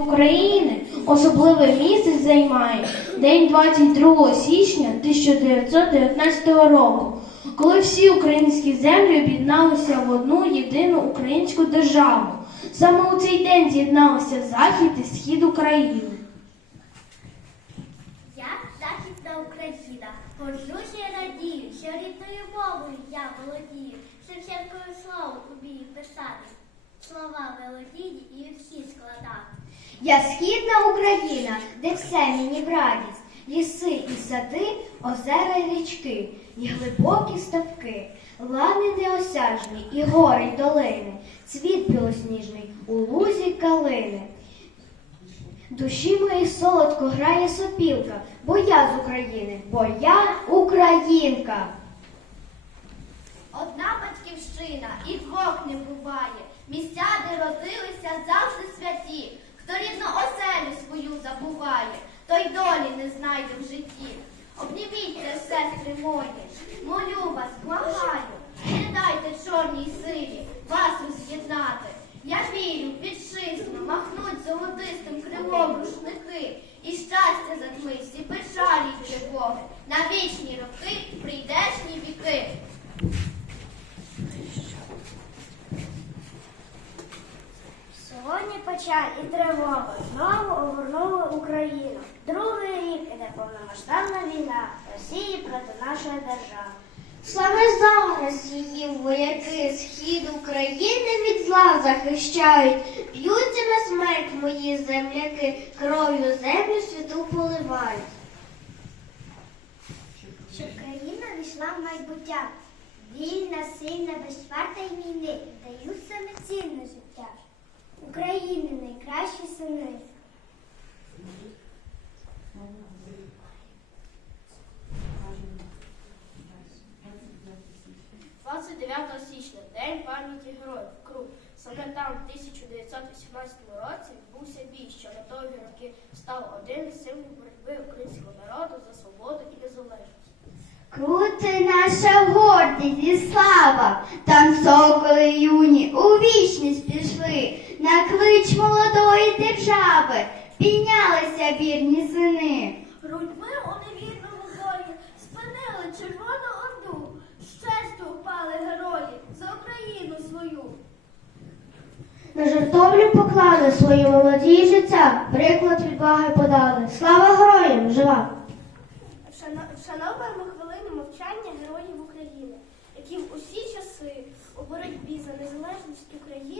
України особливе місце займає день 22 січня 1919 року, коли всі українські землі об'єдналися в одну єдину українську державу. Саме у цей день з'єдналися захід і схід України. Я західна Україна, горжуся і радію, що рідною мовою я володію, Шевченкою слово умію писати, слова мелодійні і всі складати. Я східна Україна, де все мені в радість, ліси і сади, озера й річки, і глибокі ставки, лани неосяжні, і гори й долини, цвіт білосніжний у лузі калини. Душі моїй солодко грає сопілка, бо я з України, бо я українка. Одна батьківщина і двох не буває. Місця, де родилися, завжди не знайде в житті. Обніміться, сестри мої, молю вас, благаю, не дайте чорній силі печаль і тривога знову огорнули Україну. Другий рік іде повномасштабна війна Росії проти нашої держави. Саме зараз її вояки схід України від зла захищають, б'ються на смерть мої земляки, кров'ю землю святу поливають. Щоб країна війшла в майбуття, вільна, сильна, без й війни, дають саме. України найкращі – 29 січня, День пам'яті героїв Круг. Саме там, в 1918 році, відбувся бій, що на довгі роки став один із символів боротьби українського народу за свободу і незалежність. Крути наша гордість і слава, там соколи юні у вічність пішли, на клич молодої держави піднялися вірні сини. Грудьми у невірному бою спинили Червону Орду, честю впали герої за Україну свою. На жертовлю поклали свої молоді життя, приклад відваги подали. Слава героям жива! Вшановуємо хвилину мовчання героїв України, які в усі часи у боротьбі за незалежність України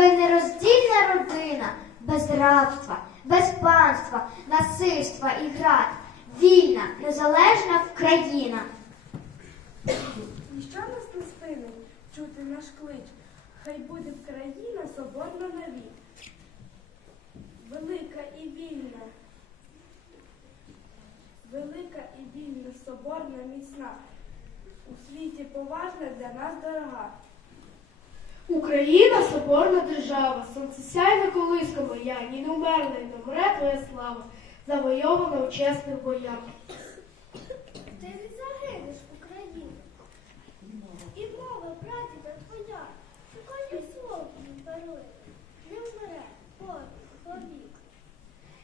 Карпат нероздільна родина, без рабства, без панства, насильства і град, вільна, незалежна Україна. Ніщо нас не спинить, чути наш клич. Хай буде країна соборна навік. Велика і вільна, велика і вільна, соборна, міцна. У світі поважна для нас дорога. Україна соборна держава, сонцесяйна колиска моя, ні не умерла, ні не вмре твоя слава, завойована у чесних боях. Ти не загинеш Україну. І мова прадіда твоя, шукає слово перлини, не вмре, повік.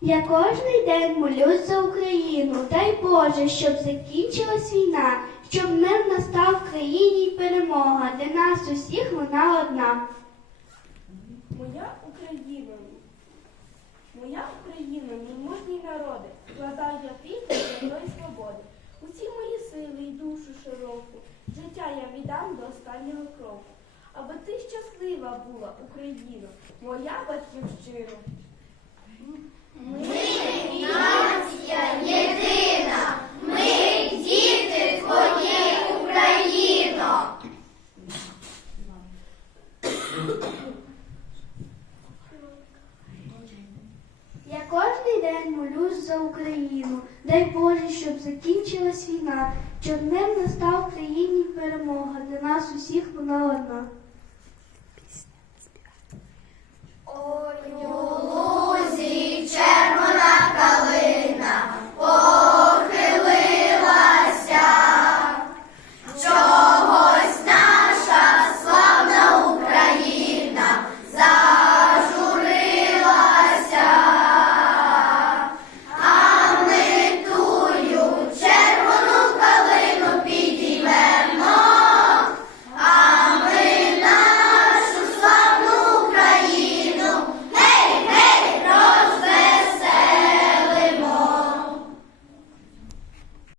Я кожний день молюсь за Україну, дай Боже, щоб закінчилась війна, щоб мир настав в країні й перемога, де нас усіх вона одна. Моя Україна, моя Україна, мій мужній народи, вкладаю я квіти земної свободи. Усі мої сили і душу широку, життя я віддам до останнього кроку. Аби ти щаслива була, Україна, моя батьківщина. Ми нація є. Дай Боже, щоб закінчилась війна, щоб днем настав в країні перемога. Для нас усіх вона одна.